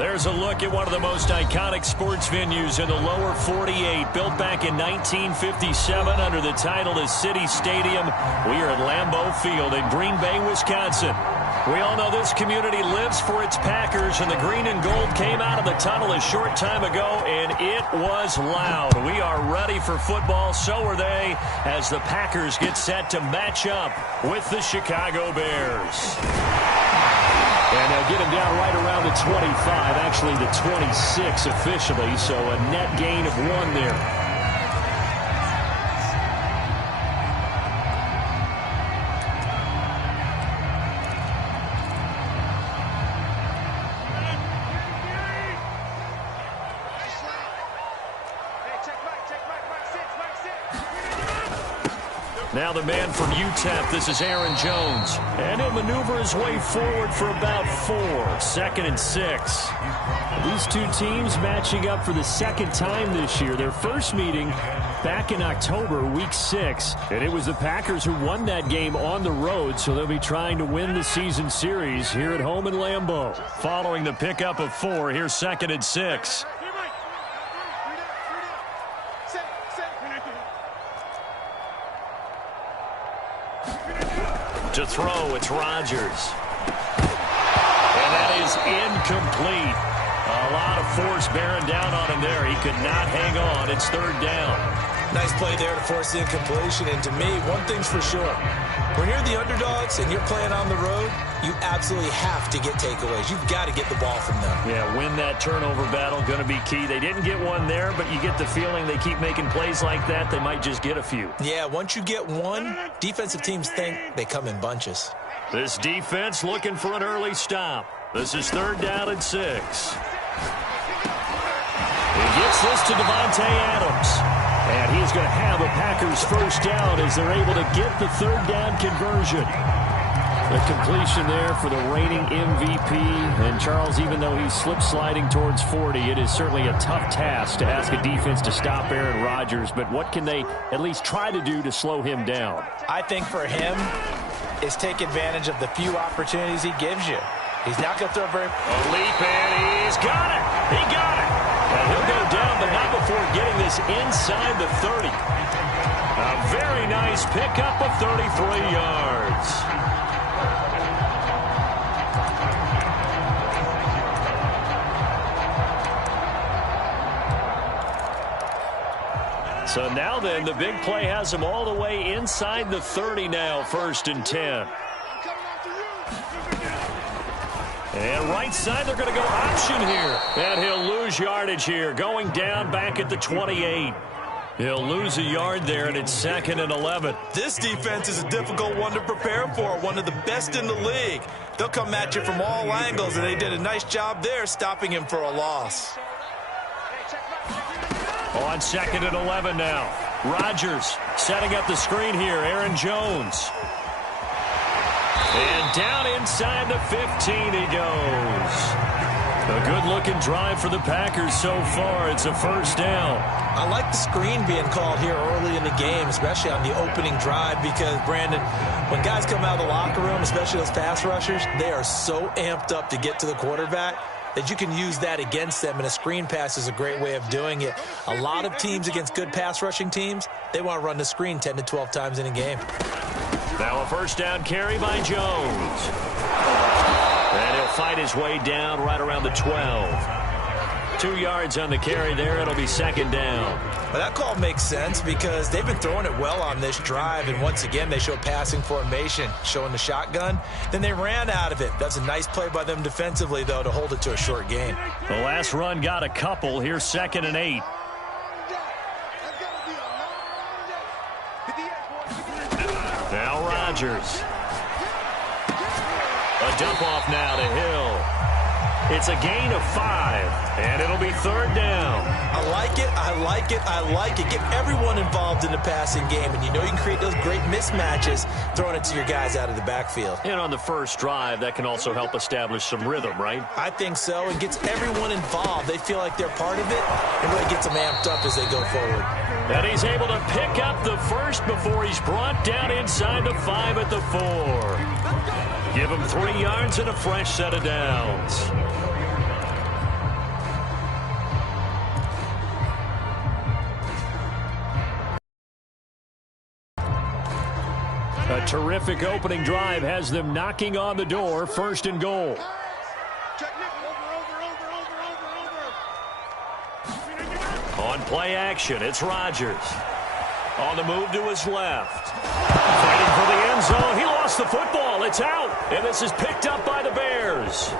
There's a look at one of the most iconic sports venues in the lower 48. Built back in 1957 under the title of City Stadium. We are at Lambeau Field in Green Bay, Wisconsin. We all know this community lives for its Packers, and the green and gold came out of the tunnel a short time ago, and it was loud. We are ready for football, so are they, as the Packers get set to match up with the Chicago Bears. And they'll get him down right around the 25, actually the 26 officially, so a net gain of 1 there. Now the man from UTEP, this is Aaron Jones. And he'll maneuver his way forward for about 4. 2nd and 6. These two teams matching up for the second time this year. Their first meeting back in October, week 6. And it was the Packers who won that game on the road, so they'll be trying to win the season series here at home in Lambeau. Following the pickup of 4, here's 2nd and 6. To throw, it's Rodgers. And that is incomplete. A lot of force bearing down on him there. He could not hang on. It's 3rd down. Nice play there to force the incompletion. And to me, one thing's for sure. When you're the underdogs and you're playing on the road, you absolutely have to get takeaways. You've got to get the ball from them. Yeah, win that turnover battle, going to be key. They didn't get one there, but you get the feeling they keep making plays like that, they might just get a few. Yeah, once you get one, defensive teams think they come in bunches. This defense looking for an early stop. This is 3rd down and 6. He gets this to Davante Adams. And he's going to have a Packers first down as they're able to get the 3rd down conversion. The completion there for the reigning MVP. And Charles, even though he's slip-sliding towards 40, it is certainly a tough task to ask a defense to stop Aaron Rodgers. But what can they at least try to do to slow him down? I think for him is take advantage of the few opportunities he gives you. He's not going to throw very... A leap, and he's got it. He got it. And he'll go down, but not before getting this inside the 30. A very nice pickup of 33 yards. So now then, the big play has him all the way inside the 30 now, 1st and 10. And right side, they're going to go option here. And he'll lose yardage here, going down back at the 28. He'll lose a yard there, and it's 2nd and 11. This defense is a difficult one to prepare for, one of the best in the league. They'll come at you from all angles, and they did a nice job there stopping him for a loss. On 2nd and 11 now. Rodgers setting up the screen here. Aaron Jones. And down inside the 15 he goes. A good-looking drive for the Packers so far. It's a 1st down. I like the screen being called here early in the game, especially on the opening drive, because, Brandon, when guys come out of the locker room, especially those pass rushers, they are so amped up to get to the quarterback that you can use that against them, and a screen pass is a great way of doing it. A lot of teams against good pass rushing teams, they want to run the screen 10 to 12 times in a game. Now a 1st down carry by Jones. And he'll fight his way down right around the 12. 2 yards on the carry there. It'll be 2nd down. Well, that call makes sense because they've been throwing it well on this drive, and once again they show passing formation, showing the shotgun. Then they ran out of it. That's a nice play by them defensively, though, to hold it to a short gain. The last run got a couple. Here's 2nd and 8. Now Rodgers. A dump off now to Hill. It's a gain of 5, and it'll be 3rd down. I like it, I like it, I like it. Get everyone involved in the passing game, and you know you can create those great mismatches throwing it to your guys out of the backfield. And on the first drive, that can also help establish some rhythm, right? I think so. It gets everyone involved. They feel like they're part of it, and really gets them amped up as they go forward. And he's able to pick up the first before he's brought down inside the 5 at the 4. Give him 3 yards and a fresh set of downs. A terrific opening drive has them knocking on the door, 1st and goal. On play action, it's Rodgers. On the move to his left. Fighting for the end zone. He lost the football. It's out. And this is picked up by the Bears.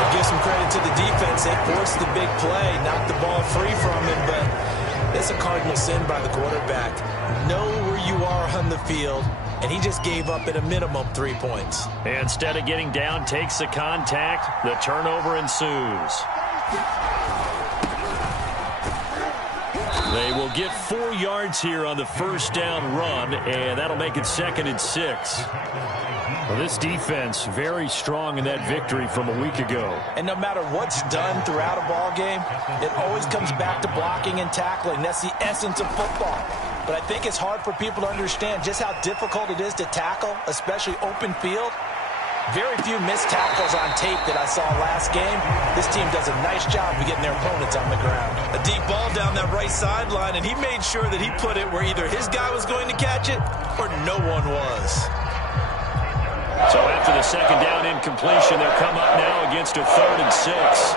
I'll give some credit to the defense. They forced the big play, knocked the ball free from him, but it's a cardinal sin by the quarterback. Know where you are on the field, and he just gave up at a minimum 3 points. And instead of getting down, takes the contact. The turnover ensues. They will get 4 yards here on the 1st down run, and that'll make it 2nd and 6. Well, this defense very strong in that victory from a week ago. And no matter what's done throughout a ball game, it always comes back to blocking and tackling. That's the essence of football. But I think it's hard for people to understand just how difficult it is to tackle, especially open field. Very few missed tackles on tape that I saw last game. This team does a nice job of getting their opponents on the ground. A deep ball down that right sideline, and he made sure that he put it where either his guy was going to catch it or no one was. So after the 2nd down incompletion, they'll come up now against a 3rd and 6.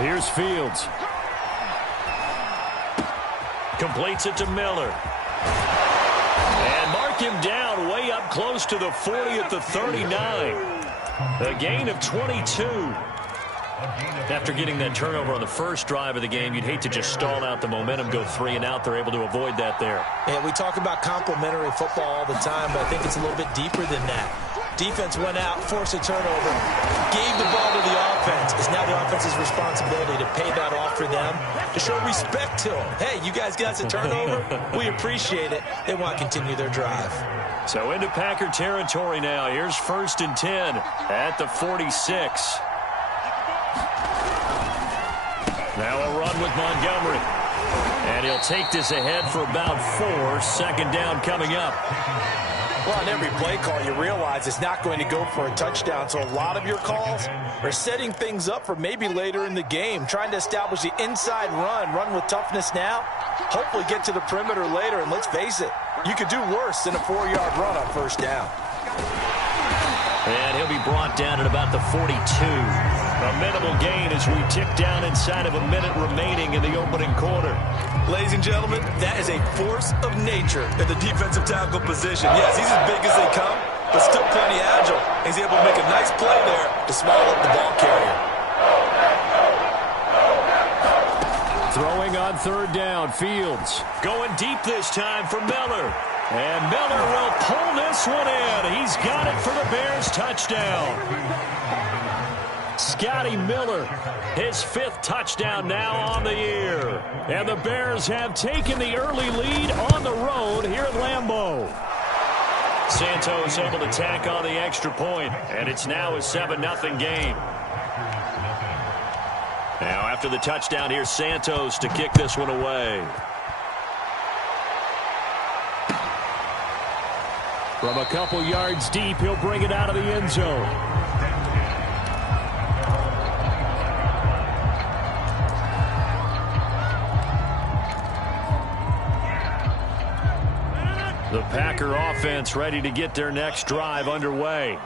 Here's Fields. Completes it to Miller. And mark him down way up close to the 40 at the 39. A gain of 22. After getting that turnover on the first drive of the game, you'd hate to just stall out the momentum, go 3 and out. They're able to avoid that there. Yeah, we talk about complementary football all the time, but I think it's a little bit deeper than that. Defense went out, forced a turnover, gave the ball to the offense. It's now the offense's responsibility to pay that off for them, to show respect to them. Hey, you guys got us a turnover? We appreciate it. They want to continue their drive. So into Packer territory now. Here's 1st and 10 at the 46. Now a run with Montgomery. And he'll take this ahead for about 4. 2nd down coming up. Well, on every play call, you realize it's not going to go for a touchdown. So a lot of your calls are setting things up for maybe later in the game, trying to establish the inside run with toughness now, hopefully get to the perimeter later. And let's face it, you could do worse than a 4-yard run on 1st down. And he'll be brought down at about the 42. A minimal gain as we tick down inside of a minute remaining in the opening quarter. Ladies and gentlemen, that is a force of nature in the defensive tackle position. Yes, he's as big as they come, but still plenty agile. He's able to make a nice play there to small up the ball carrier. Throwing on 3rd down, Fields. Going deep this time for Miller. And Miller will pull this one in. He's got it for the Bears touchdown. Scotty Miller, his 5th touchdown now on the year. And the Bears have taken the early lead on the road here at Lambeau. Santos able to tack on the extra point, and it's now a 7-0 game. Now after the touchdown, here's Santos to kick this one away. From a couple yards deep, he'll bring it out of the end zone. The Packer offense ready to get their next drive underway.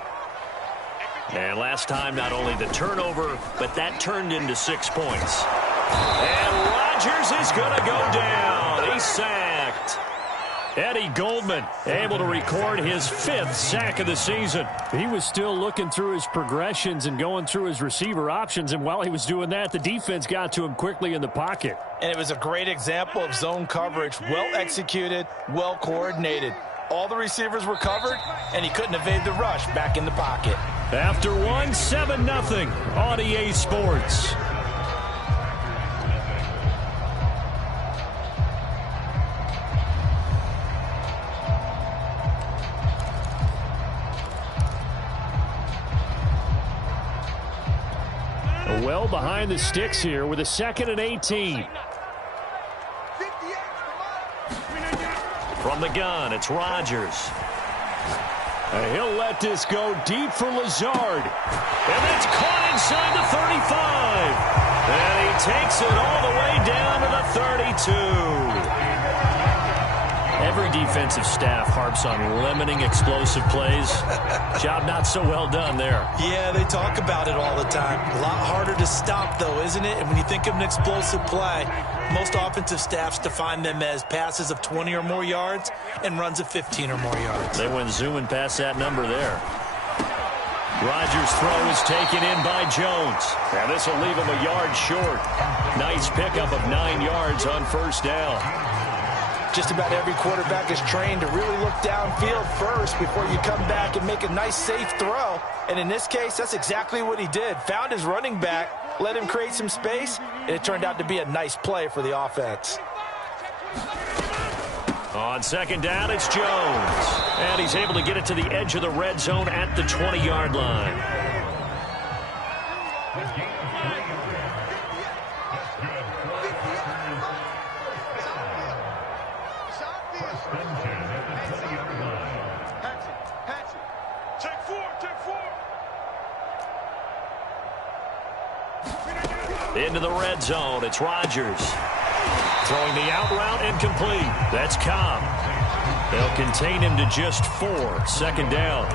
And last time, not only the turnover, but that turned into 6 points. And Rodgers is going to go down. He's sacked. Eddie Goldman able to record his 5th sack of the season. He was still looking through his progressions and going through his receiver options, and while he was doing that, the defense got to him quickly in the pocket. And it was a great example of zone coverage, well executed, well coordinated. All the receivers were covered, and he couldn't evade the rush back in the pocket. After 7-0 on EA Sports. Well behind the sticks here with a 2nd and 18. From the gun, it's Rodgers. And he'll let this go deep for Lazard. And it's caught inside the 35. And he takes it all the way down to the 32. Every defensive staff harps on limiting explosive plays. Job not so well done there. Yeah, they talk about it all the time. A lot harder to stop, though, isn't it? And when you think of an explosive play, most offensive staffs define them as passes of 20 or more yards and runs of 15 or more yards. They went zooming past that number there. Rodgers' throw is taken in by Jones. And this will leave him a yard short. Nice pickup of 9 yards on first down. Just about every quarterback is trained to really look downfield first before you come back and make a nice, safe throw. And in this case, that's exactly what he did. Found his running back, let him create some space, and it turned out to be a nice play for the offense. On second down, it's Jones. And he's able to get it to the edge of the red zone at the 20-yard line. Into the red zone, it's Rodgers. Throwing the out route incomplete. That's Cobb. They'll contain him to just 4. Second down.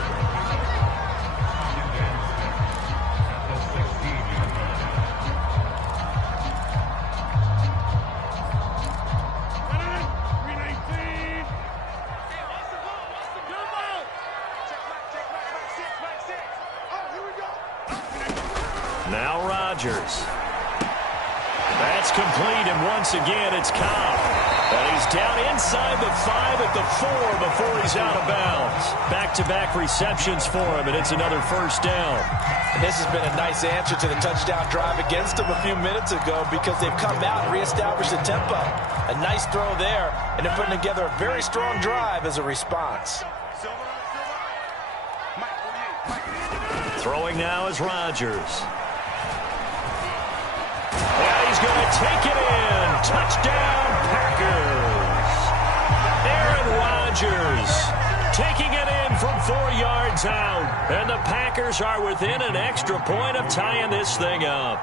Now Rodgers. That's complete, and once again, it's Cobb. And he's down inside the 5 at the 4 before he's out of bounds. Back-to-back receptions for him, and it's another first down. And this has been a nice answer to the touchdown drive against them a few minutes ago because they've come out and reestablished the tempo. A nice throw there, and they're putting together a very strong drive as a response. Throwing now is Rodgers. And he's going to take it in. Touchdown, Packers. Aaron Rodgers taking it in from 4 yards out. And the Packers are within an extra point of tying this thing up.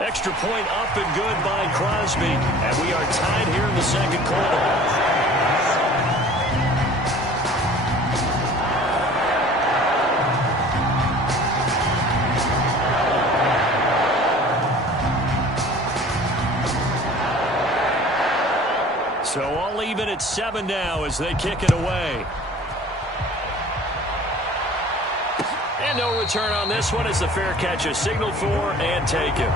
Extra point up and good by Crosby. And we are tied here in the second quarter. So all even at 7 now as they kick it away. And no return on this one as the fair catch is signaled for and taken.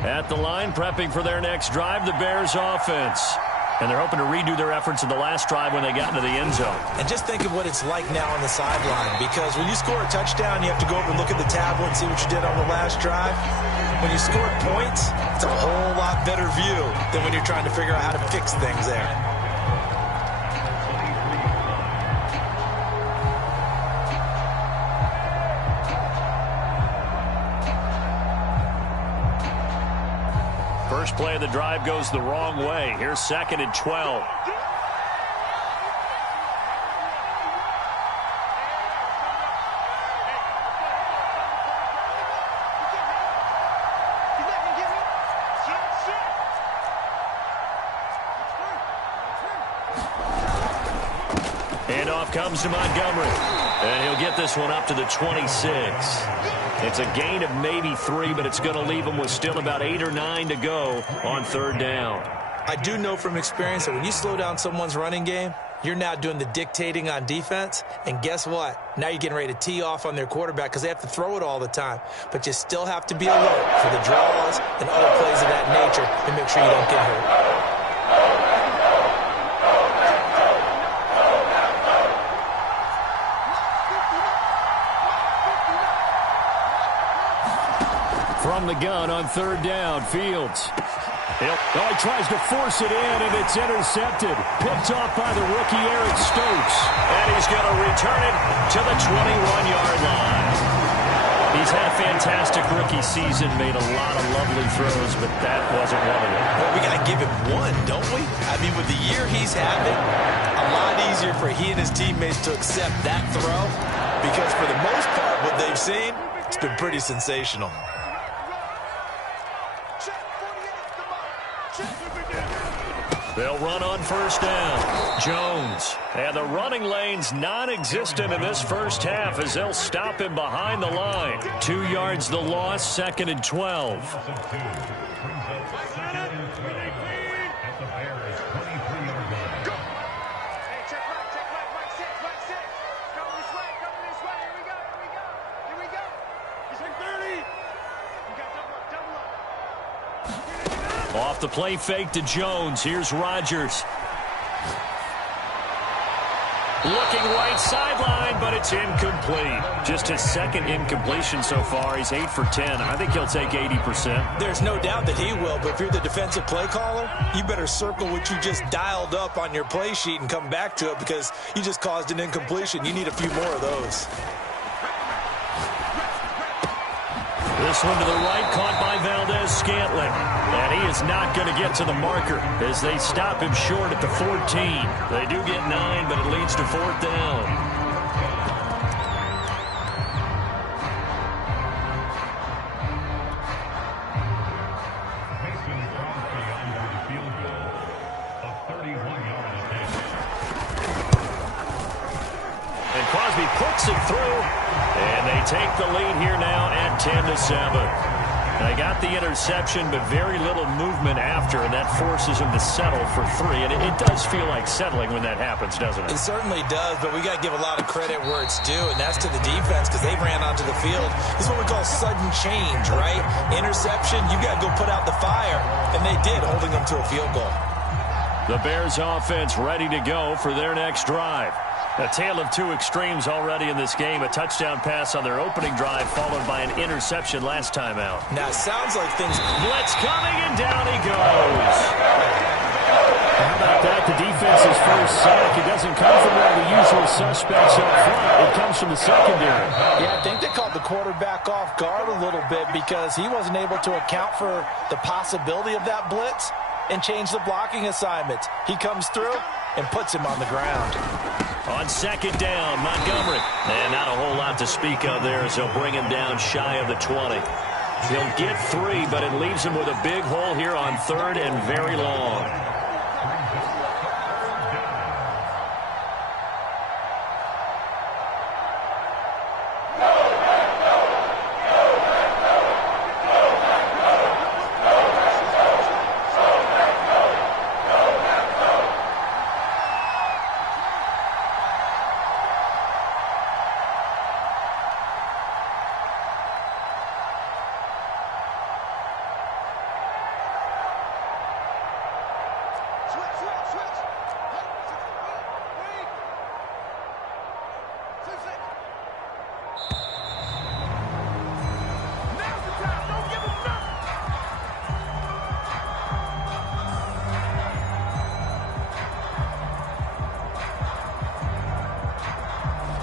At the line, prepping for their next drive, the Bears offense. And they're hoping to redo their efforts in the last drive when they got into the end zone. And just think of what it's like now on the sideline, because when you score a touchdown, you have to go over and look at the tablet and see what you did on the last drive. When you score points, it's a whole lot better view than when you're trying to figure out how to fix things there. First play of the drive goes the wrong way. Here's 2nd and 12. Handoff comes to Montgomery. And he'll get this one up to the 26. It's a gain of maybe 3, but it's going to leave them with still about 8 or 9 to go on 3rd down. I do know from experience that when you slow down someone's running game, you're now doing the dictating on defense. And guess what? Now you're getting ready to tee off on their quarterback because they have to throw it all the time. But you still have to be alert for the draws and other plays of that nature and make sure you don't get hurt. From the gun on 3rd down, Fields. He tries to force it in, and it's intercepted. Picked off by the rookie Eric Stokes. And he's going to return it to the 21-yard line. He's had a fantastic rookie season, made a lot of lovely throws, but that wasn't one of them. Well, we got to give him one, don't we? I mean, with the year he's having, a lot easier for he and his teammates to accept that throw because for the most part, what they've seen, it's been pretty sensational. They'll run on first down. Jones. And the running lane's non-existent in this first half as they'll stop him behind the line. 2 yards the loss, 2nd and 12. Off the play fake to Jones. Here's Rodgers. Looking right sideline, but it's incomplete. Just his second incompletion so far. He's 8 for 10. I think he'll take 80%. There's no doubt that he will, but if you're the defensive play caller, you better circle what you just dialed up on your play sheet and come back to it because you just caused an incompletion. You need a few more of those. This one to the right, caught by Valdez-Scantling. And he is not going to get to the marker as they stop him short at the 14. They do get 9, but it leads to 4th down. And Crosby puts it through. And they take the lead here now at 10-7. They got the interception, but very little movement after, and that forces them to settle for 3. And it does feel like settling when that happens, doesn't it? It certainly does, but we got to give a lot of credit where it's due, and that's to the defense because they ran onto the field. This is what we call sudden change, right? Interception, you got to go put out the fire, and they did, holding them to a field goal. The Bears offense ready to go for their next drive. A tale of two extremes already in this game. A touchdown pass on their opening drive followed by an interception last time out. Now, it sounds like things... Blitz coming, and down he goes. How about that? The defense's first sack. It doesn't come from one of the usual suspects up front. It comes from the secondary. Yeah, I think they called the quarterback off guard a little bit because he wasn't able to account for the possibility of that blitz and change the blocking assignments. He comes through and puts him on the ground. On second down, Montgomery. And not a whole lot to speak of there as they'll bring him down shy of the 20. He'll get 3, but it leaves him with a big hole here on 3rd and very long.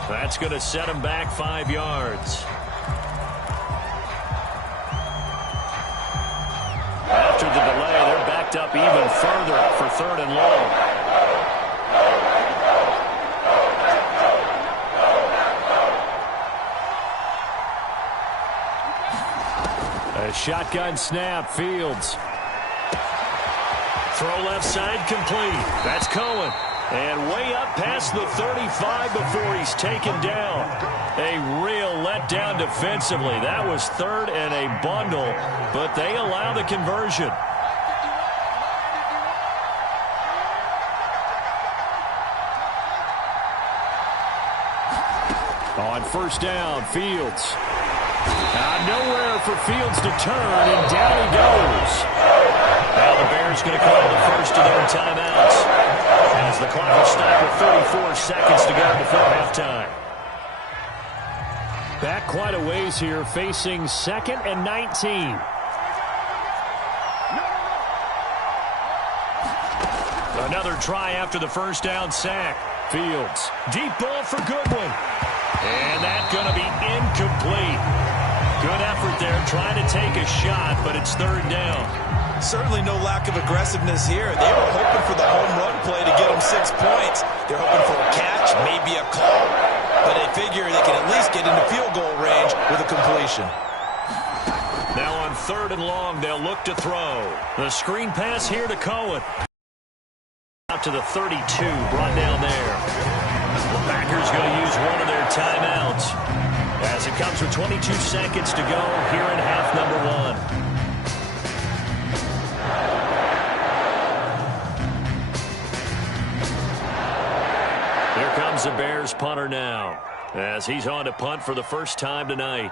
That's going to set him back 5 yards. After the delay, they're backed up even further for 3rd and long. A shotgun snap, Fields. Throw left side complete. That's Cohen. And way up past the 35 before he's taken down. A real letdown defensively. That was 3rd and a bundle, but they allow the conversion. On first down, Fields. Nowhere for Fields to turn, and down he goes. Now the Bears going to call the first of their timeouts as the clock will stop with 34 seconds to go before halftime. Back quite a ways here, facing 2nd and 19. Another try after the first down sack. Fields. Deep ball for Goodwin. And that's going to be incomplete. Good effort there trying to take a shot, but it's third down. Certainly no lack of aggressiveness here. They were hoping for the home run play to get them 6 points. They're hoping for a catch, maybe a call. But they figure they can at least get into field goal range with a completion. Now on 3rd and long, they'll look to throw. The screen pass here to Cohen. Out to the 32, brought down there. The Packers going to use one of their timeouts as it comes with 22 seconds to go here in half number 1. Here comes the Bears punter now as he's on to punt for the first time tonight.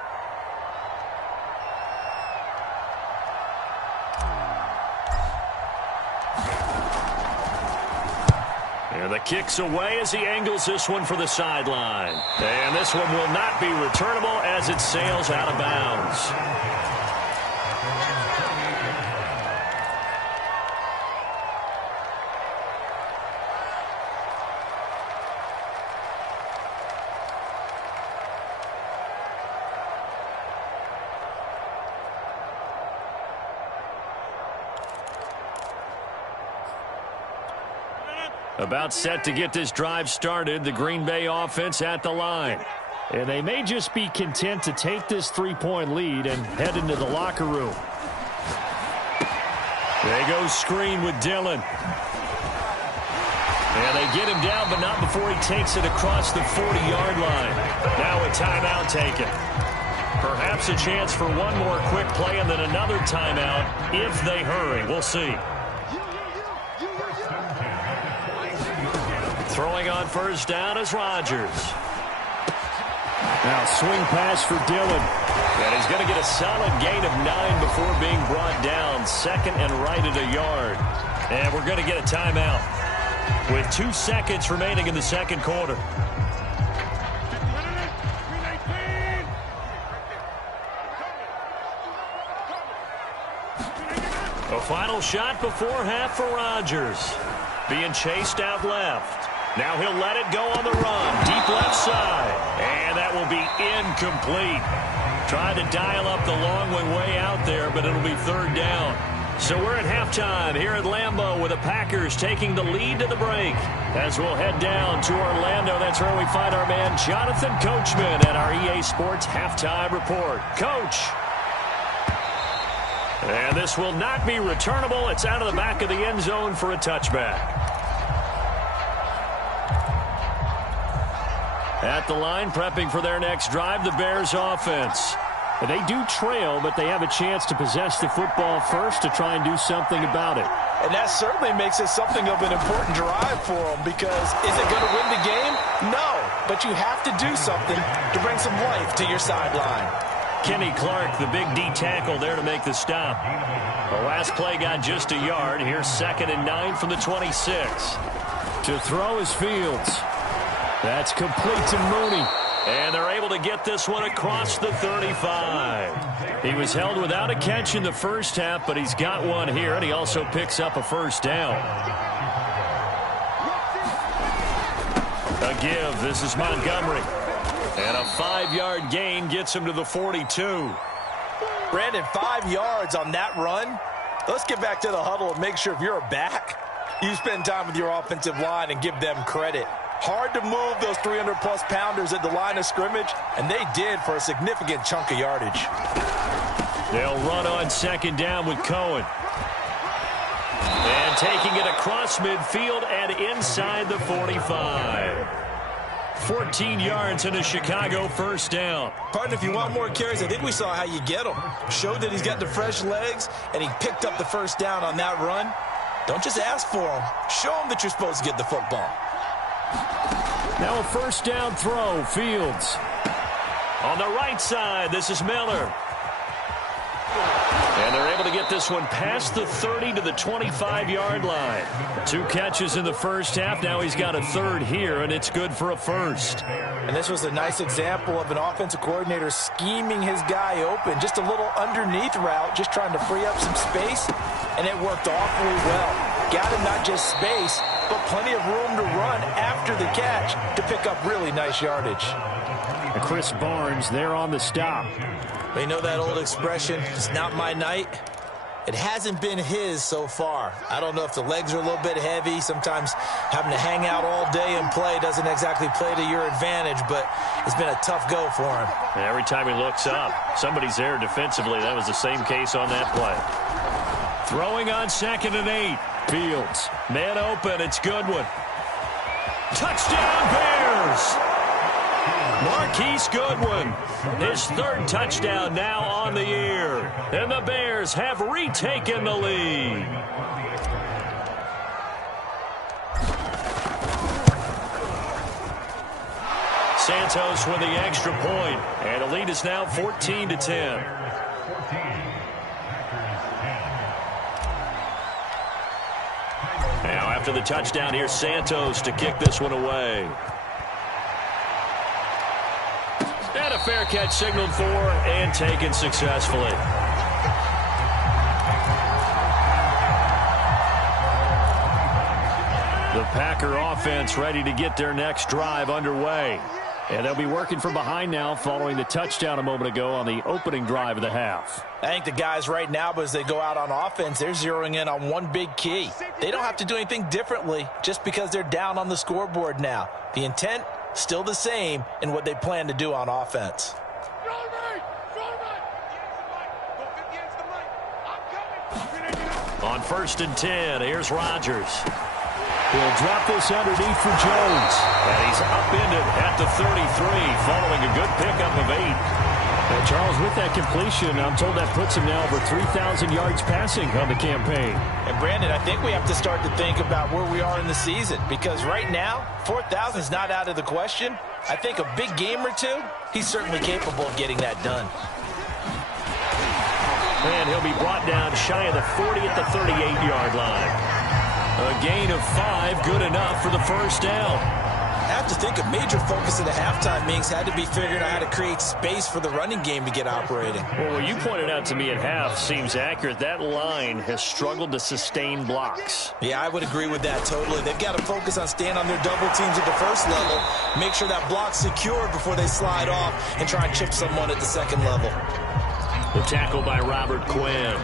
And the kick's away as he angles this one for the sideline. And this one will not be returnable as it sails out of bounds. About set to get this drive started, the Green Bay offense at the line. And they may just be content to take this 3-point lead and head into the locker room. They go screen with Dillon. And they get him down, but not before he takes it across the 40-yard line. Now a timeout taken. Perhaps a chance for one more quick play and then another timeout if they hurry. We'll see. Throwing on first down is Rodgers. Now swing pass for Dillon. And he's going to get a solid gain of 9 before being brought down. 2nd and right at a yard. And we're going to get a timeout with 2 seconds remaining in the second quarter. A final shot before half for Rodgers. Being chased out left. Now he'll let it go on the run. Deep left side. And that will be incomplete. Trying to dial up the long one way out there, but it'll be third down. So we're at halftime here at Lambeau with the Packers taking the lead to the break. As we'll head down to Orlando, that's where we find our man Jonathan Coachman at our EA Sports Halftime Report. Coach. And this will not be returnable. It's out of the back of the end zone for a touchback. At the line, prepping for their next drive, the Bears offense. They do trail, but they have a chance to possess the football first to try and do something about it. And that certainly makes it something of an important drive for them because is it going to win the game? No, but you have to do something to bring some life to your sideline. Kenny Clark, the big D tackle there to make the stop. The last play got just a yard. Here's 2nd and 9 from the 26. To throw is Fields. That's complete to Mooney. And they're able to get this one across the 35. He was held without a catch in the first half, but he's got one here, and he also picks up a first down. A give. This is Montgomery. And a 5-yard gain gets him to the 42. Brandon, 5 yards on that run. Let's get back to the huddle and make sure if you're a back, you spend time with your offensive line and give them credit. Hard to move those 300-plus pounders at the line of scrimmage, and they did for a significant chunk of yardage. They'll run on 2nd down with Cohen. And taking it across midfield and inside the 45. 14 yards and a Chicago first down. Partner, if you want more carries, I think we saw how you get them. Showed that he's got the fresh legs, and he picked up the first down on that run. Don't just ask for them. Show them that you're supposed to get the football. Now a first down throw, Fields. On the right side, this is Miller. And they're able to get this one past the 30 to the 25-yard line. 2 catches in the first half. Now he's got a third here, and it's good for a first. And this was a nice example of an offensive coordinator scheming his guy open. Just a little underneath route, just trying to free up some space, and it worked awfully well. got him not just space, but plenty of room to run after the catch to pick up really nice yardage. And Chris Barnes there on the stop. You know that old expression, it's not my night? It hasn't been his so far. I don't know if the legs are a little bit heavy. Sometimes having to hang out all day and play doesn't exactly play to your advantage, but it's been a tough go for him. And every time he looks up, somebody's there defensively. That was the same case on that play. Throwing on 2nd and 8. Fields. Man open. It's Goodwin. Touchdown, Bears! Marquise Goodwin, his 3rd touchdown now on the year. And the Bears have retaken the lead. Santos with the extra point, and the lead is now 14-10. Now after the touchdown, here's Santos to kick this one away. And a fair catch signaled for and taken successfully. The Packer offense ready to get their next drive underway. And they'll be working from behind now following the touchdown a moment ago on the opening drive of the half. I think the guys right now, as they go out on offense, they're zeroing in on one big key. They don't have to do anything differently just because they're down on the scoreboard now. The intent, still the same in what they plan to do on offense. On 1st and 10, here's Rodgers. He'll drop this underneath for Jones. And he's upended at the 33 following a good pickup of 8. And Charles, with that completion, I'm told that puts him now over 3,000 yards passing on the campaign. And Brandon, I think we have to start to think about where we are in the season, because right now, 4,000 is not out of the question. I think a big game or two, he's certainly capable of getting that done. And he'll be brought down shy of the 40 at the 38-yard line. A gain of 5, good enough for the first down. I have to think a major focus of the halftime meetings had to be figuring out how to create space for the running game to get operating. Well, what you pointed out to me at half seems accurate. That line has struggled to sustain blocks. Yeah, I would agree with that totally. They've got to focus on staying on their double teams at the first level, make sure that block's secured before they slide off and try and chip someone at the second level. The tackle by Robert Quinn.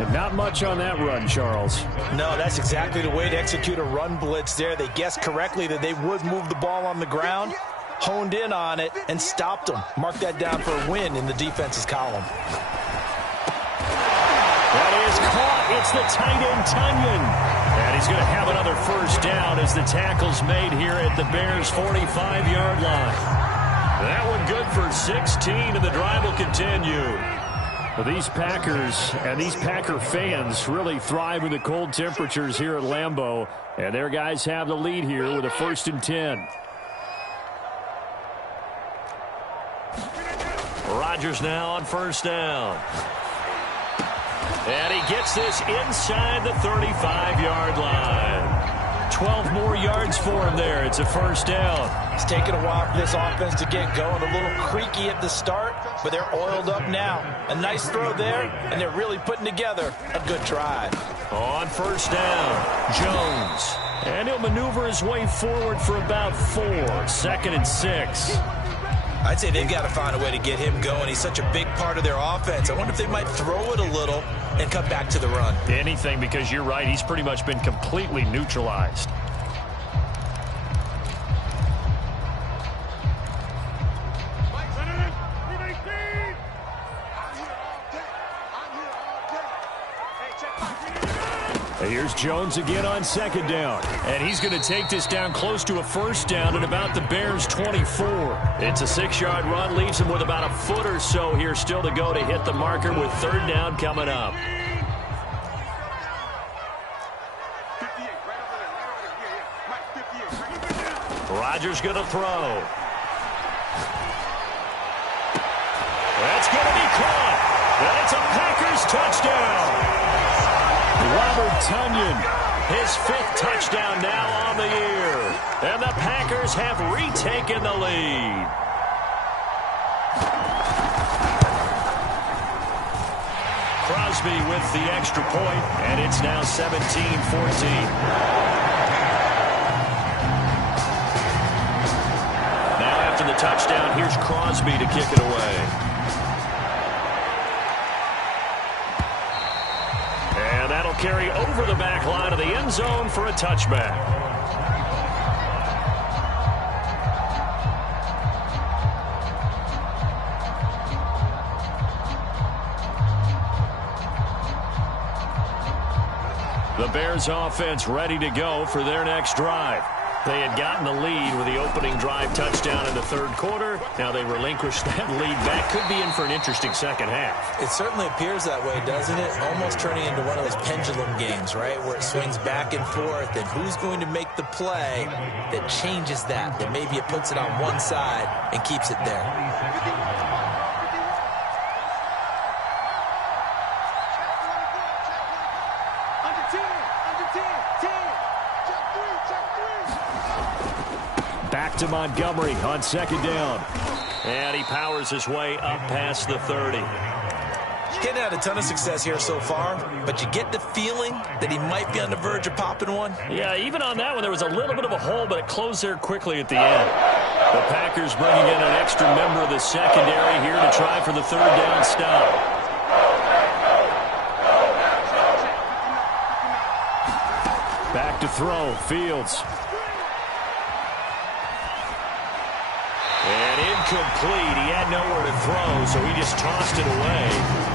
And not much on that run, Charles. No, that's exactly the way to execute a run blitz there. They guessed correctly that they would move the ball on the ground, honed in on it, and stopped them. Mark that down for a win in the defense's column. That is caught. It's the tight end, Tunyon. And he's going to have another first down as the tackle's made here at the Bears' 45-yard line. That one good for 16, and the drive will continue. Well, these Packers and these Packer fans really thrive in the cold temperatures here at Lambeau. And their guys have the lead here with a 1st and 10. Rodgers now on 1st down. And he gets this inside the 35-yard line. 12 more yards for him there. It's a 1st down. It's taken a while for this offense to get going. A little creaky at the start, but they're oiled up now. A nice throw there, and they're really putting together a good drive. On 1st down, Jones. And he'll maneuver his way forward for about 4. 2nd and 6. I'd say they've got to find a way to get him going. He's such a big part of their offense. I wonder if they might throw it a little and cut back to the run. Anything, because you're right. He's pretty much been completely neutralized. Here's Jones again on 2nd down. And he's going to take this down close to a 1st down at about the Bears' 24. It's a 6-yard run, leaves him with about a foot or so here still to go to hit the marker with 3rd down coming up. Rodgers going to throw. That's going to be caught. And it's a Packers touchdown. Robert Tunyon, his 5th touchdown now on the year. And the Packers have retaken the lead. Crosby with the extra point, and it's now 17-14. After the touchdown, here's Crosby to kick it away. And that'll carry over the back line of the end zone for a touchback. The Bears offense ready to go for their next drive. They had gotten the lead with the opening drive touchdown in the third quarter. Now they relinquished that lead back. Could be in for an interesting second half. It certainly appears that way, doesn't it? Almost turning into one of those pendulum games, right, where it swings back and forth, and who's going to make the play that changes that maybe it puts it on one side and keeps it there. To Montgomery on second down. And he powers his way up past the 30. He's getting had a ton of success here so far, but you get the feeling that he might be on the verge of popping one. Yeah, even on that one, there was a little bit of a hole, but it closed there quickly at the end. The Packers bringing in an extra member of the secondary here to try for the third down stop. Back to throw, Fields. And incomplete. He had nowhere to throw, so he just tossed it away.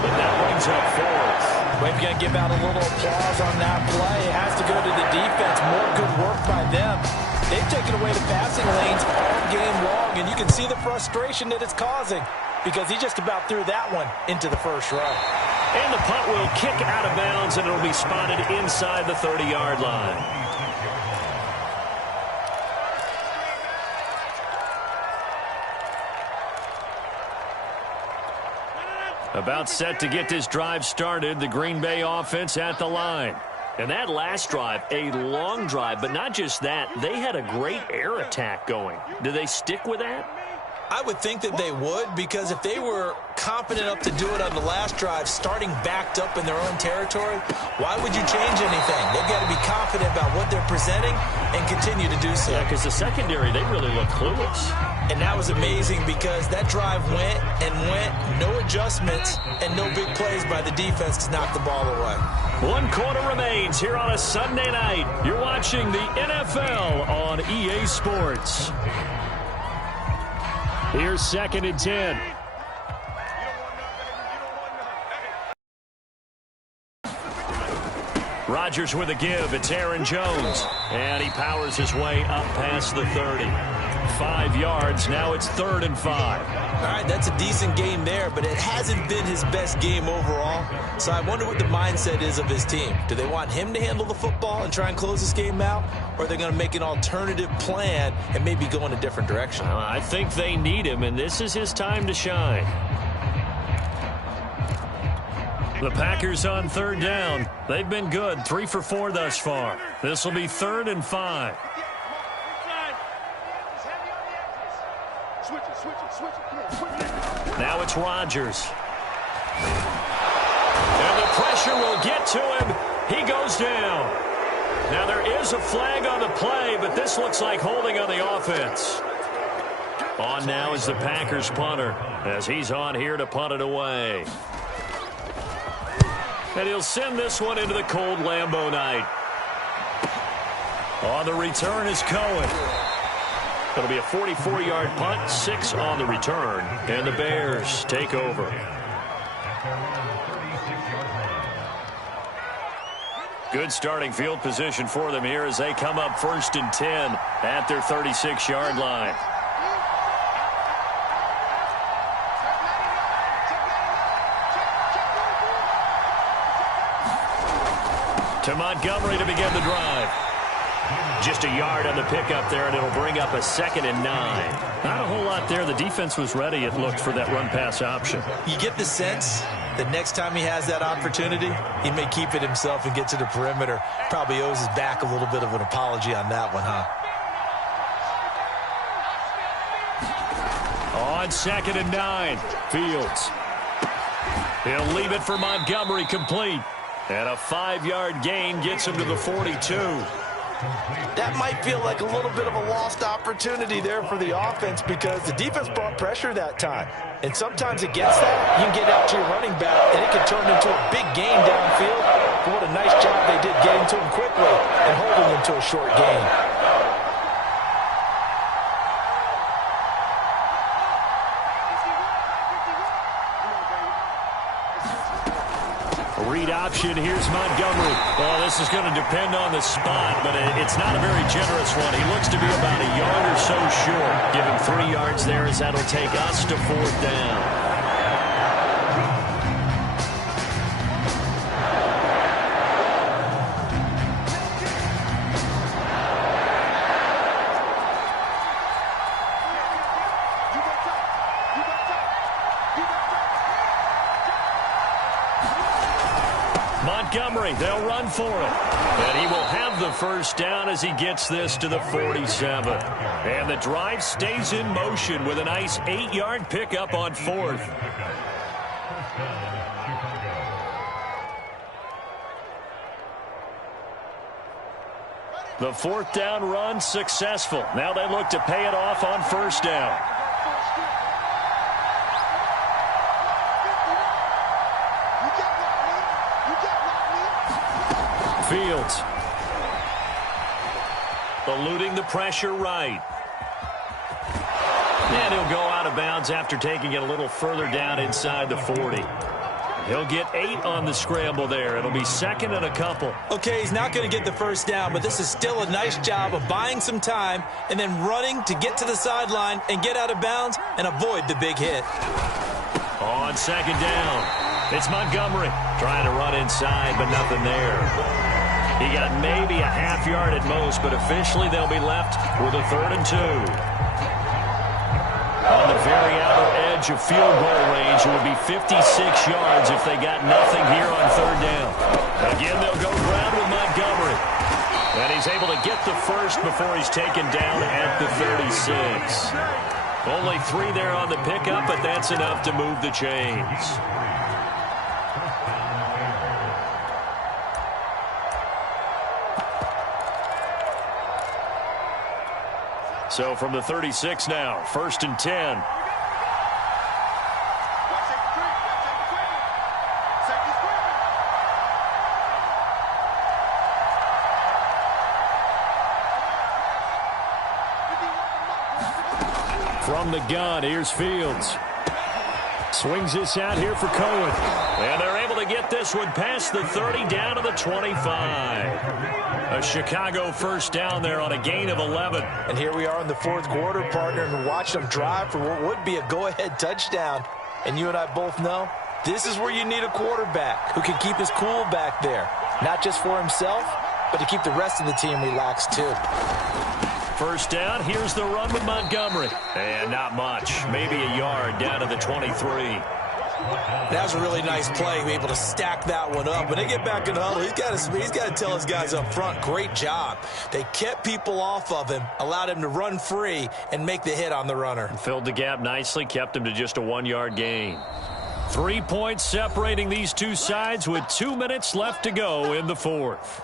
But that brings up fourth. We're going to give out a little applause on that play. It has to go to the defense. More good work by them. They've taken away the passing lanes all game long, and you can see the frustration that it's causing because he just about threw that one into the first row. And the punt will kick out of bounds, and it'll be spotted inside the 30-yard line. About set to get this drive started, the Green Bay offense at the line. And that last drive, a long drive, but not just that. They had a great air attack going. Do they stick with that? I would think that they would, because if they were confident enough to do it on the last drive, starting backed up in their own territory, why would you change anything? They've got to be confident about what they're presenting and continue to do so. Yeah, because the secondary, they really look clueless. And that was amazing because that drive went and went, no adjustments, and no big plays by the defense to knock the ball away. 1 quarter remains here on a Sunday night. You're watching the NFL on EA Sports. Here's 2nd and 10. Rodgers with a give. It's Aaron Jones. And he powers his way up past the 30. 5 yards. Now it's 3rd and 5. All right, that's a decent game there, but it hasn't been his best game overall. So I wonder what the mindset is of his team. Do they want him to handle the football and try and close this game out? Or are they going to make an alternative plan and maybe go in a different direction? I think they need him, and this is his time to shine. The Packers on 3rd down. They've been good, 3 for 4 thus far. This will be 3rd and 5. Now it's Rodgers. And the pressure will get to him. He goes down. Now there is a flag on the play, but this looks like holding on the offense. On now is the Packers punter, as he's on here to punt it away. And he'll send this one into the cold Lambeau night. On the return is Cohen. It'll be a 44-yard punt, 6 on the return, and the Bears take over. Good starting field position for them here as they come up 1st and 10 at their 36-yard line. To Montgomery to begin the drive. Just a yard on the pickup there, and it'll bring up a 2nd and 9. Not a whole lot there. The defense was ready, it looked, for that run-pass option. You get the sense that next time he has that opportunity, he may keep it himself and get to the perimeter. Probably owes his back a little bit of an apology on that one, huh? On 2nd and 9, Fields. He'll leave it for Montgomery, complete. And a 5-yard gain gets him to the 42. That might feel like a little bit of a lost opportunity there for the offense because the defense brought pressure that time. And sometimes against that, you can get out to your running back, and it can turn into a big gain downfield. But what a nice job they did getting to him quickly and holding him to a short gain. Read option, here's Montgomery. Well, this is going to depend on the spot, but it's not a very generous one. He looks to be about a yard or so short. Give him 3 yards there as that'll take us to 4th down. Montgomery, they'll run for it. And he will have the first down as he gets this to the 47. And the drive stays in motion with a nice 8-yard pickup on 4th. The 4th down run successful. Now they look to pay it off on 1st down. Fields. Eluding the pressure right. And he'll go out of bounds after taking it a little further down inside the 40. He'll get 8 on the scramble there. It'll be 2nd and a couple. Okay, he's not going to get the first down, but this is still a nice job of buying some time and then running to get to the sideline and get out of bounds and avoid the big hit. On 2nd down, it's Montgomery trying to run inside, but nothing there. He got maybe a half yard at most, but officially they'll be left with a 3rd and 2. On the very outer edge of field goal range, it would be 56 yards if they got nothing here on 3rd down. Again, they'll go ground with Montgomery. And he's able to get the first before he's taken down at the 36. Only 3 there on the pickup, but that's enough to move the chains. So from the 36 now, 1st and 10. From the gun, here's Fields. Swings this out here for Cohen. And they're able to get this one past the 30 down to the 25. A Chicago first down there on a gain of 11. And here we are in the 4th quarter, partner, and watch them drive for what would be a go-ahead touchdown. And you and I both know this is where you need a quarterback who can keep his cool back there. Not just for himself, but to keep the rest of the team relaxed too. First down, here's the run with Montgomery. And not much, maybe a yard down to the 23. That was a really nice play, be able to stack that one up. When they get back in the huddle, he's got to tell his guys up front, great job. They kept people off of him, allowed him to run free, and make the hit on the runner. Filled the gap nicely, kept him to just a 1-yard gain. 3 points separating these two sides with 2 minutes left to go in the 4th.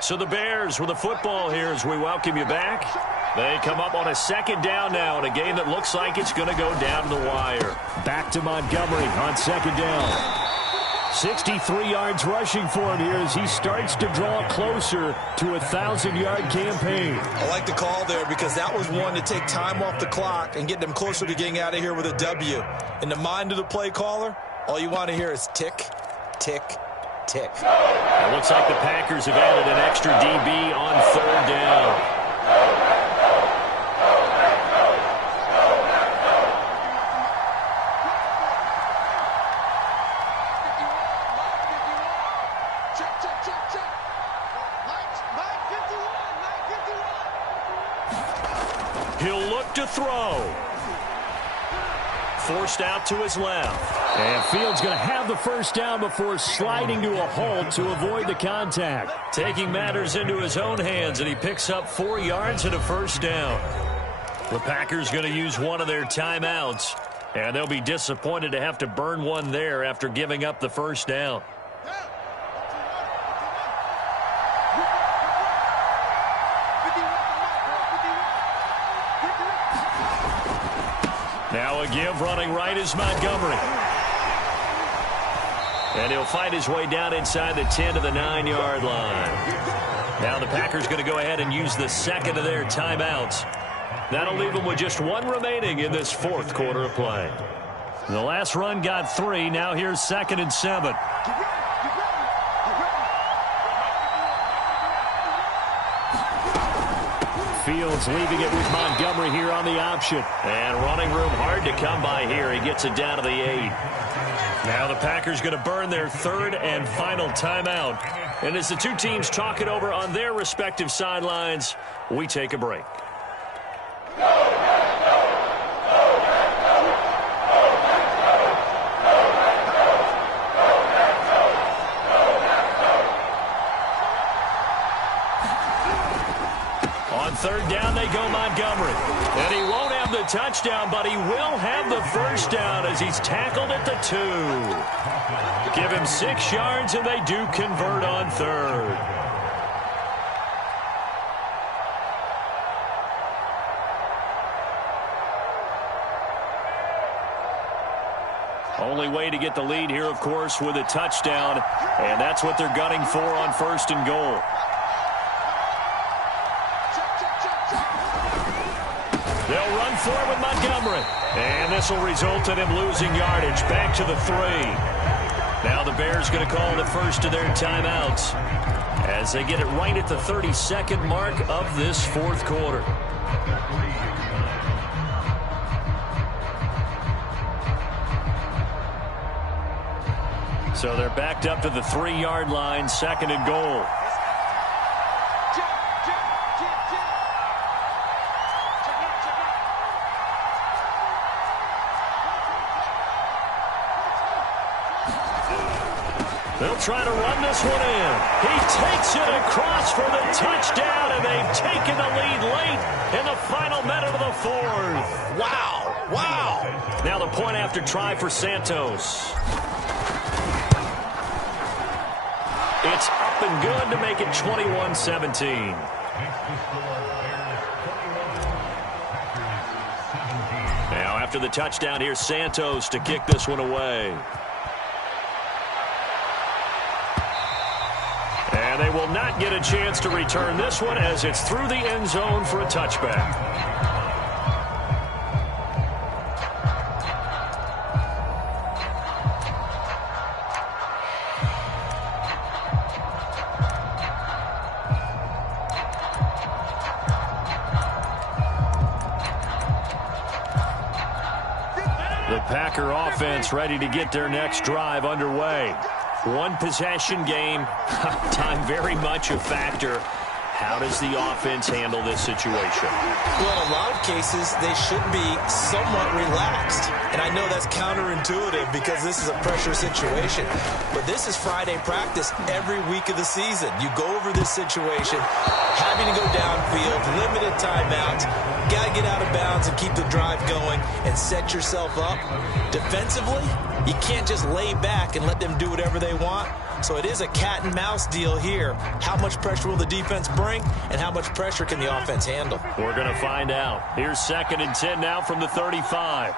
So the Bears with the football here as we welcome you back. They come up on a 2nd down now in a game that looks like it's going to go down the wire. Back to Montgomery on 2nd down. 63 yards rushing for him here as he starts to draw closer to a 1,000-yard campaign. I like the call there because that was one to take time off the clock and get them closer to getting out of here with a W. In the mind of the play caller, all you want to hear is tick, tick, tick. It looks like the Packers have added an extra DB on 3rd down. He'll look to throw. Forced out to his left. And Fields going to have the first down before sliding to a halt to avoid the contact. Taking matters into his own hands, and he picks up 4 yards and a first down. The Packers going to use one of their timeouts, and they'll be disappointed to have to burn one there after giving up the first down. Now a give running right is Montgomery. And he'll fight his way down inside the 10 to the 9-yard line. Now the Packers going to go ahead and use the second of their timeouts. That'll leave them with just one remaining in this fourth quarter of play. The last run got 3. Now here's 2nd and 7. Fields leaving it with Montgomery here on the option. And running room hard to come by here. He gets it down to the 8. Now the Packers going to burn their third and final timeout. And as the two teams talk it over on their respective sidelines, we take a break. Third down, they go Montgomery. And he won't have the touchdown, but he will have the first down as he's tackled at the 2. Give him 6 yards, and they do convert on third. Only way to get the lead here, of course, with a touchdown, and that's what they're gunning for on 1st and goal. They'll run for it with Montgomery. And this will result in him losing yardage back to the 3. Now the Bears going to call the first of their timeouts as they get it right at the 32nd mark of this fourth quarter. So they're backed up to the 3-yard line, 2nd and goal. They'll try to run this one in. He takes it across for the touchdown, and they've taken the lead late in the final minute of the fourth. Wow. Wow. Now the point after try for Santos. It's up and good to make it 21-17. Now after the touchdown, here's Santos to kick this one away. And they will not get a chance to return this one as it's through the end zone for a touchback. The Packer offense ready to get their next drive underway. One possession game, time very much a factor. How does the offense handle this situation? Well, in a lot of cases, they should be somewhat relaxed. And I know that's counterintuitive because this is a pressure situation. But this is Friday practice every week of the season. You go over this situation, having to go downfield, limited timeouts, got to get out of bounds and keep the drive going and set yourself up. Defensively, you can't just lay back and let them do whatever they want. So it is a cat and mouse deal here. How much pressure will the defense bring, and how much pressure can the offense handle? We're going to find out. Here's 2nd and 10 now from the 35.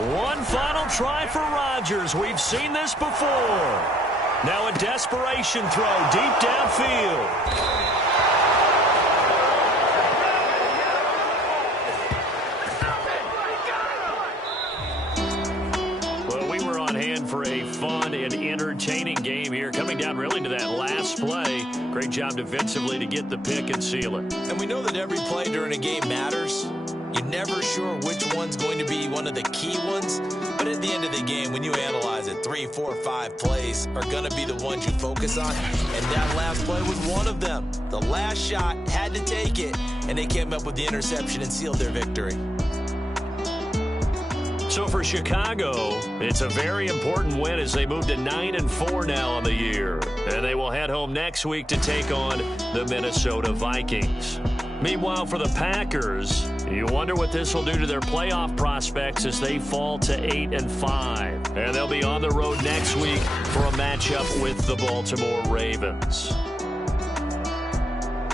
One final try for Rodgers. We've seen this before. Now a desperation throw deep downfield. Well, we were on hand for a fun and entertaining game here, coming down really to that last play. Great job defensively to get the pick and seal it. And we know that every play during a game matters. You're never sure which one's going to be one of the key ones. But at the end of the game, when you analyze it, 3, 4, 5 plays are going to be the ones you focus on. And that last play was one of them. The last shot, had to take it, and they came up with the interception and sealed their victory. So for Chicago, it's a very important win as they move to 9-4 now on the year. And they will head home next week to take on the Minnesota Vikings. Meanwhile, for the Packers, you wonder what this will do to their playoff prospects as they fall to 8-5. And they'll be on the road next week for a matchup with the Baltimore Ravens.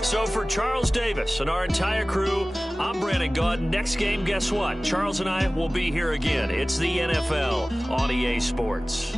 So for Charles Davis and our entire crew, I'm Brandon Gaudin. Next game, guess what? Charles and I will be here again. It's the NFL on EA Sports.